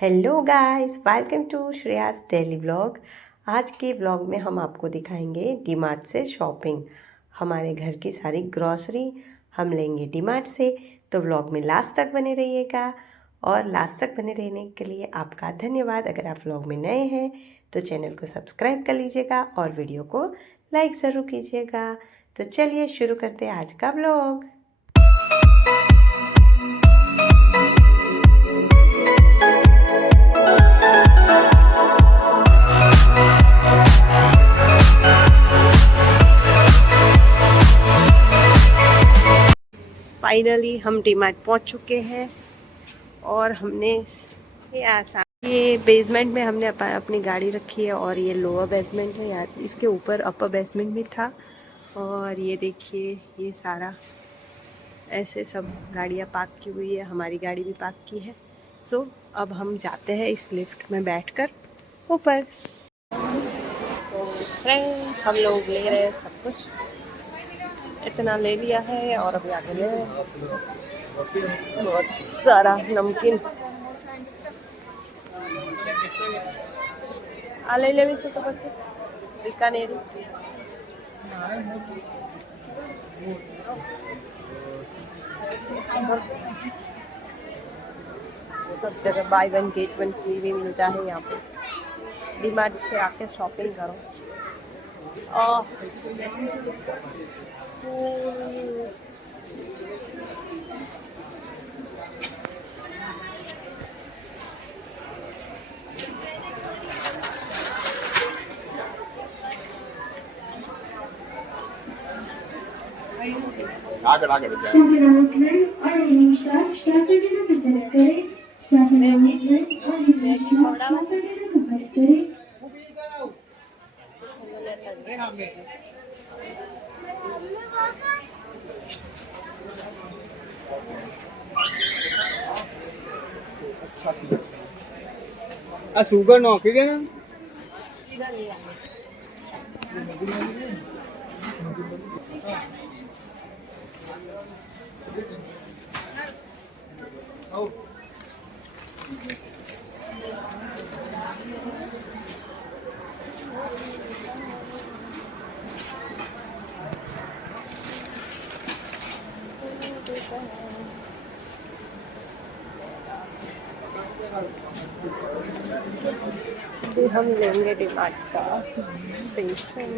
Hello guys, welcome to Shreyas daily vlog. आज के vlog में हम आपको दिखाएंगे डीमार्ट से शॉपिंग। हमारे घर की सारी ग्रॉसरी हम लेंगे डीमार्ट से, तो व्लॉग में लास्ट तक बने रहिएगा। और लास्ट तक बने रहने के लिए आपका धन्यवाद। अगर आप व्लॉग में नए हैं तो चैनल को सब्सक्राइब कर लीजिएगा और वीडियो को लाइक ज़रूर कीजिएगा। तो चलिए शुरू करते हैं आज का व्लॉग। फाइनली हम डीमार्ट पहुंच चुके हैं और हमने ये बेसमेंट में हमने अपनी गाड़ी रखी है और ये लोअर बेसमेंट है यार, इसके ऊपर अपर बेसमेंट भी था। और ये देखिए, ये सारा ऐसे सब गाड़ियाँ पार्क की हुई है, हमारी गाड़ी भी पार्क की है। सो अब हम जाते हैं इस लिफ्ट में बैठकर ऊपर। तो फ्रेंड्स, हम लोग ले रहे हैं सब कुछ, इतना ले लिया है और अभी आगे ले रहे हैं बहुत सारा नमकीन आ ले लेवी છે તો પછી बीकानेरी सब जगह by one get one free भी मिलता है। यहाँ पे डीमार्ट से आके शॉपिंग करो। આગળ આગળ આ સુગર નોખી દે ને अभी हम लेंगे डीमार्ट का बेसन।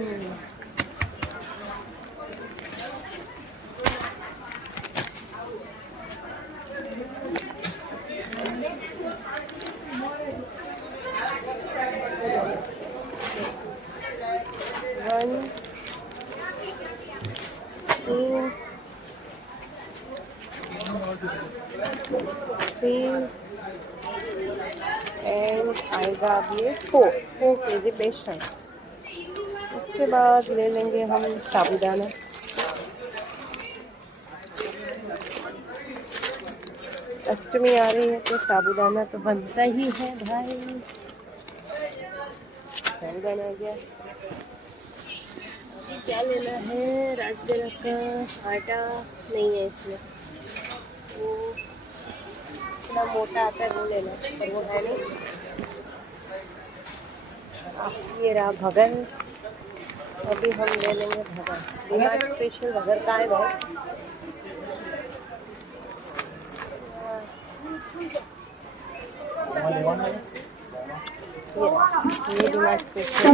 एंड आएगा अब ये 4 kg बेसन। उसके बाद ले लेंगे हम साबुदाना। अष्टमी आ रही है तो साबुदाना तो बनता ही है भाई। साबुदाना आ गया। क्या लेना है? राजगिरा का आटा नहीं है इसमें, वो इतना मोटा आता है वो लेना, पर वो है नहीं। ये रहा भगर। अभी हम ले लेंगे भगर। डीमार्ट स्पेशल भगर का है बहुत। ये डीमार्ट स्पेशल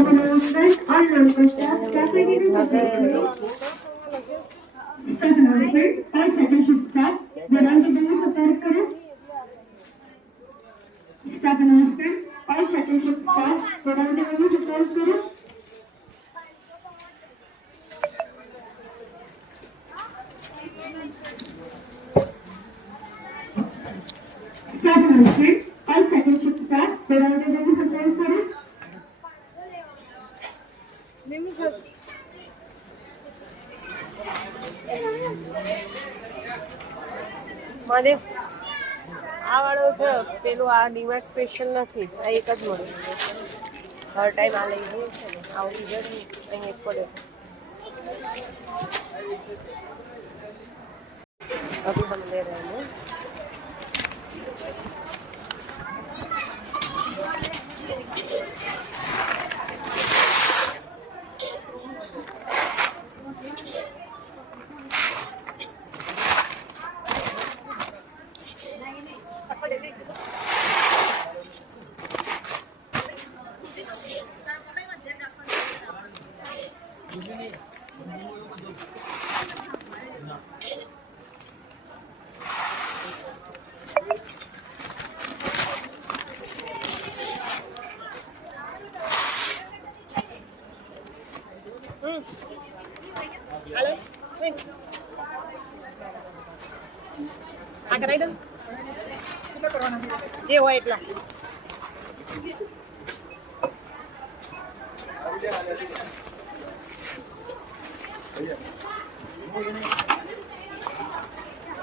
મને આ વાળો છે પેલું, આ ડીમાર્ટ સ્પેશિયલ નથી, આ એક જ મળે હર ટાઈમ આ લઈ જઈએ છે ને, આવું બીજું અહીં એક પડે। अभी हम ले रहे हैं આ કરાઈ દઉં જે હોય એટલા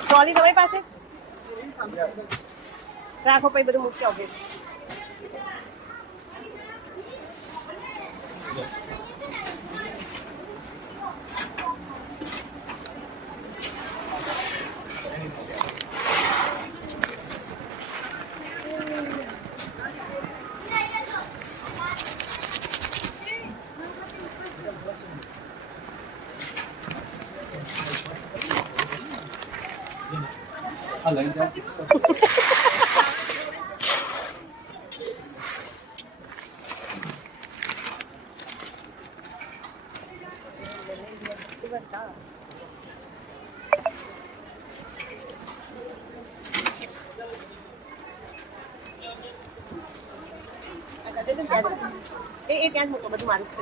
ટ્રોલી તમારી પાસે રાખો પછી બધું મૂકી આવો એ ત્યાં જ મૂકો બધું મારું છે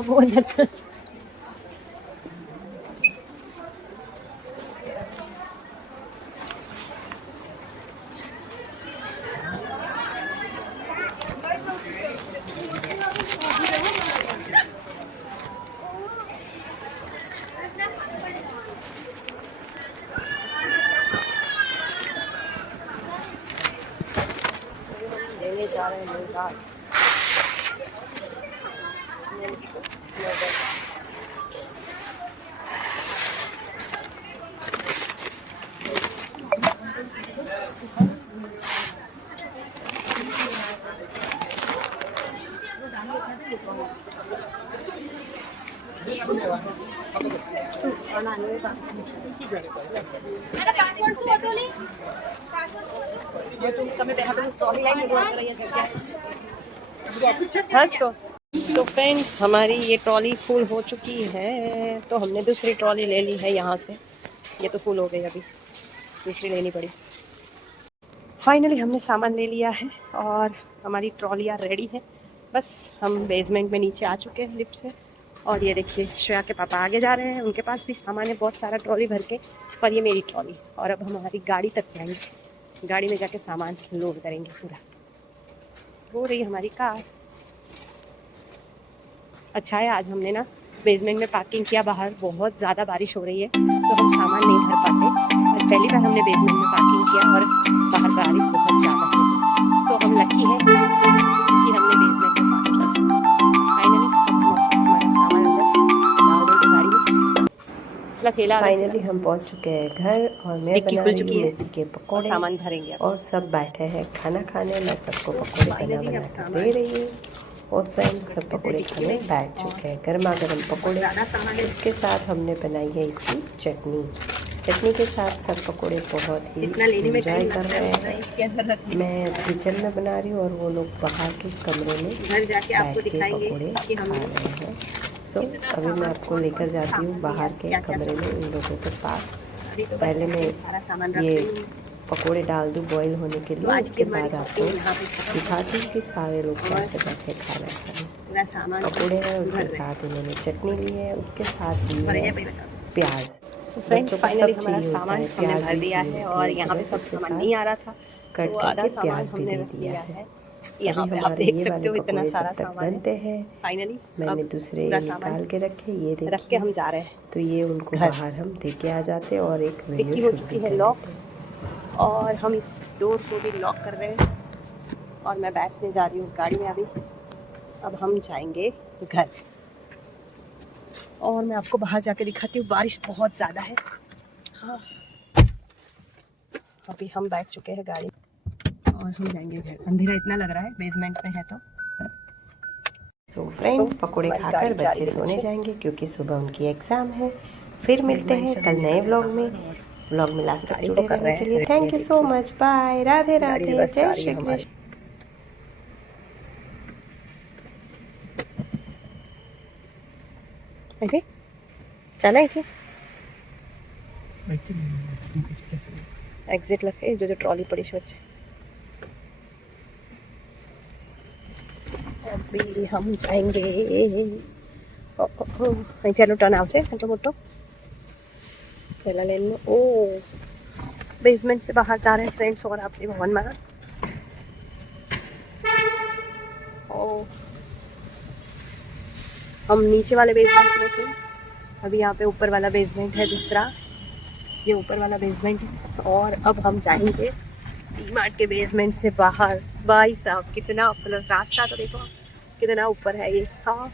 બહુ અંદર છે लेने जा रहे हैं मुर्गा तो फ्रेंड्स हमारी ये ट्रॉली फुल हो चुकी है तो हमने दूसरी ट्रॉली ले ली है यहाँ से ये तो फुल हो गई अभी दूसरी लेनी पड़ी फाइनली हमने सामान ले लिया है और हमारी ट्रॉलियाँ रेडी है बस हम बेसमेंट में नीचे आ चुके हैं लिफ्ट से और ये देखिए श्रेया के पापा आगे जा रहे हैं उनके पास भी सामान है बहुत सारा ट्रॉली भर के पर ये मेरी ट्रॉली और अब हम हमारी गाड़ी तक जाएंगे गाड़ी में जाके सामान लोड करेंगे पूरा हो रही हमारी कार अच्छा है आज हमने ना बेसमेंट में पार्किंग किया बाहर बहुत ज़्यादा बारिश हो रही है तो हम सामान नहीं भर पाते और पहली बार हमने बेसमेंट में पार्किंग किया और बाहर बारिश बहुत ज़्यादा हो तो हम लकी है कि हमने बेसमेंट में पार्क किया फाइनली हमारा सामान अंदर फाइनली हम पहुंच चुके हैं घर और मैं बना रही हूँ मेथी के पकौड़े सामान भरेंगे और सब बैठे हैं खाना खाने मैं सबको पकौड़े बना कर दे रही हूँ और फ्रेंड्स सब पकौड़े खाने बैठ चुके हैं गर्मा गर्म पकौड़े इसके साथ हमने बनाई है इसकी चटनी के साथ सब पकौड़े बहुत ही एंजॉय कर रहे हैं मैं किचन में बना रही हूँ और वो लोग बाहर के कमरे में बैठ के पकौड़े खा रहे हैं सो अभी मैं आपको लेकर जाती हूँ बाहर के कमरे में उन लोगों के पास पहले मैं ये पकोड़े डाल दूँ बॉईल होने के लिए उसके बाद आपको दिखाती हूँ कि सारे लोग कैसे बैठे खाना खाएं पकोड़े हैं उसके साथ उन्होंने चटनी ली है उसके साथ ली है प्याज फ्रेंड्स फाइनली हमारा सामान हमने भर दिया है और यहाँ पे सब सामान नहीं आ रहा था कट करके प्याज भी दे दिया है यहाँ पे आप देख सकते हो इतना सारा सामान बनते हैं फाइनली मैंने दूसरे निकाल के रखे ये देखिए रख के हम जा रहे हैं तो ये उनको बाहर हम दे के आ जाते और एक वीडियो हो चुकी है लॉक और हम इस डोर को भी लॉक कर रहे हैं और मैं बैठने जा रही हूँ गाड़ी में अभी अब हम जाएंगे घर और मैं आपको बाहर जाके दिखाती हूँ। बारिश बहुत ज़्यादा है। हाँ, अभी हम बैठ चुके हैं गाड़ी और हम जाएंगे घर। अंधेरा इतना लग रहा है, बेसमेंट में है तो फ्रेंड्स, पकोड़े हमारी खाकर गाड़ी जा रही बच्चे है सोने नीचे। जाएंगे क्योंकि सुबह उनकी एग्ज़ाम है। फिर मिलते बेसमेंट हैं से कल हम नए निकल व्लॉग रहे में। हैं और व्लॉग में लास्ट तक गाड़ी को जुड़े कर रहने रहे के हैं लिए thank you so much. Bye. Radhe गाड़ी राधे। बस जा जय रही है श्री हमारी। कृष्ण। ओके, चला है एग्जिट लगे जो ट्रॉली पड़ी से बच्चे। अभी हम जाएंगे चलो टर्न हाउस है मोटो मोटो पहला लेन में। ओ, बेसमेंट से बाहर जा रहे हैं फ्रेंड्स और आपने भवन मारा। ओ, हम नीचे वाले बेसमेंट में थे, अभी यहाँ पे ऊपर वाला बेसमेंट है दूसरा। ये ऊपर वाला बेसमेंट है और अब हम जाएंगे डी-मार्ट के बेसमेंट से बाहर। भाई साहब कितना रास्ता तो देखो कितना ऊपर है ये। हाँ,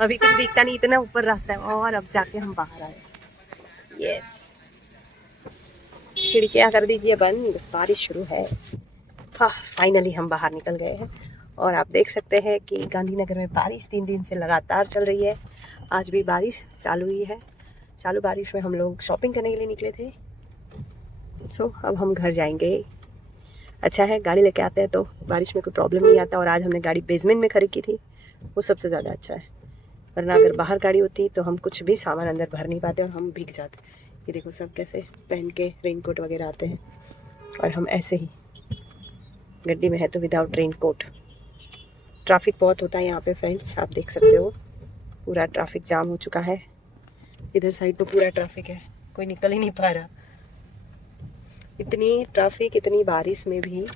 अभी कुछ दिखता नहीं, इतना ऊपर रास्ता है और अब जाके हम बाहर आए। यस, खिड़कियाँ कर दीजिए बंद, बारिश शुरू है। हाँ, फाइनली हम बाहर निकल गए हैं और आप देख सकते हैं कि गांधीनगर में बारिश 3 दिन से लगातार चल रही है। आज भी बारिश चालू हुई है। चालू बारिश में हम लोग शॉपिंग करने के लिए निकले थे। सो अब हम घर जाएंगे। अच्छा है गाड़ी लेके आते हैं तो बारिश में कोई प्रॉब्लम नहीं आता। और आज हमने गाड़ी बेसमेंट में खड़ी की थी, वो सबसे ज़्यादा अच्छा है। वरना अगर बाहर गाड़ी होती तो हम कुछ भी सामान अंदर भर नहीं पाते और हम भीग जाते। ये देखो सब कैसे पहन के रेनकोट वगैरह आते हैं और हम ऐसे ही गड्डी में है तो विदाउट रेनकोट। ट्रैफिक बहुत होता है यहाँ पे फ्रेंड्स, आप देख सकते हो पूरा ट्रैफिक जाम हो चुका है। इधर साइड तो पूरा ट्रैफिक है, कोई निकल ही नहीं पा रहा। इतनी ट्रैफिक, इतनी बारिश में भी।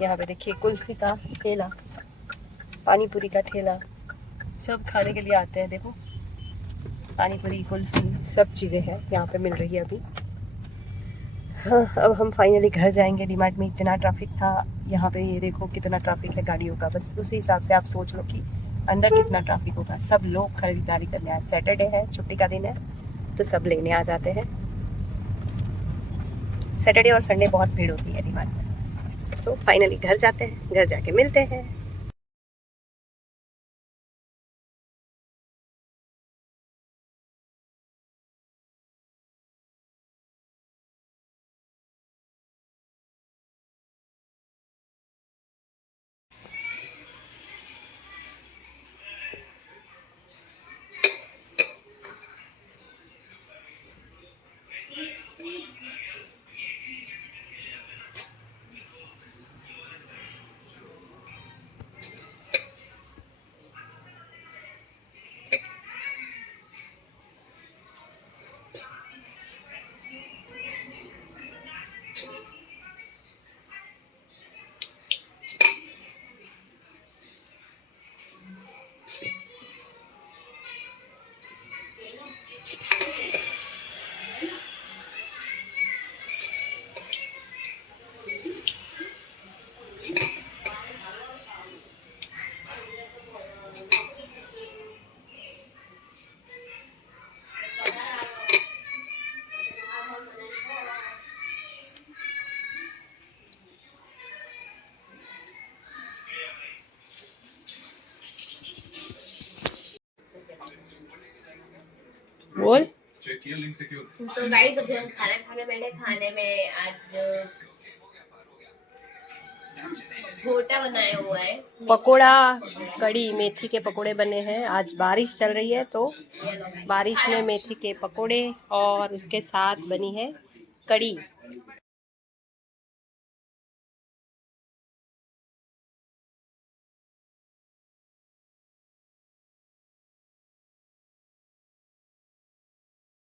यहाँ पे देखिए कुल्फी का ठेला, पानी पूरी का ठेला, सब खाने के लिए आते हैं। देखो पानी पूरी, कुल्फी, सब चीज़ें हैं यहाँ पे मिल रही है अभी। हाँ, अब हम फाइनली घर जाएंगे। डीमार्ट में इतना ट्रैफिक था, यहाँ पे ये देखो कितना ट्रैफिक है गाड़ियों का। बस उसी हिसाब से आप सोच लो कि अंदर कितना ट्रैफिक होगा। सब लोग खरीदारी करने आए, सैटरडे है, छुट्टी का दिन है तो सब लेने आ जाते हैं। सैटरडे और संडे बहुत भीड़ होती है डीमार्ट में। सो फाइनली घर जाते हैं, घर जाके मिलते हैं। बोल। तो गाइस अभी हम खाना खाने बैठे। खाने में आज घोटा बनाया हुआ है, पकोड़ा, कड़ी, मेथी के पकोड़े बने हैं। आज बारिश चल रही है तो बारिश में मेथी के पकोड़े और उसके साथ बनी है कड़ी।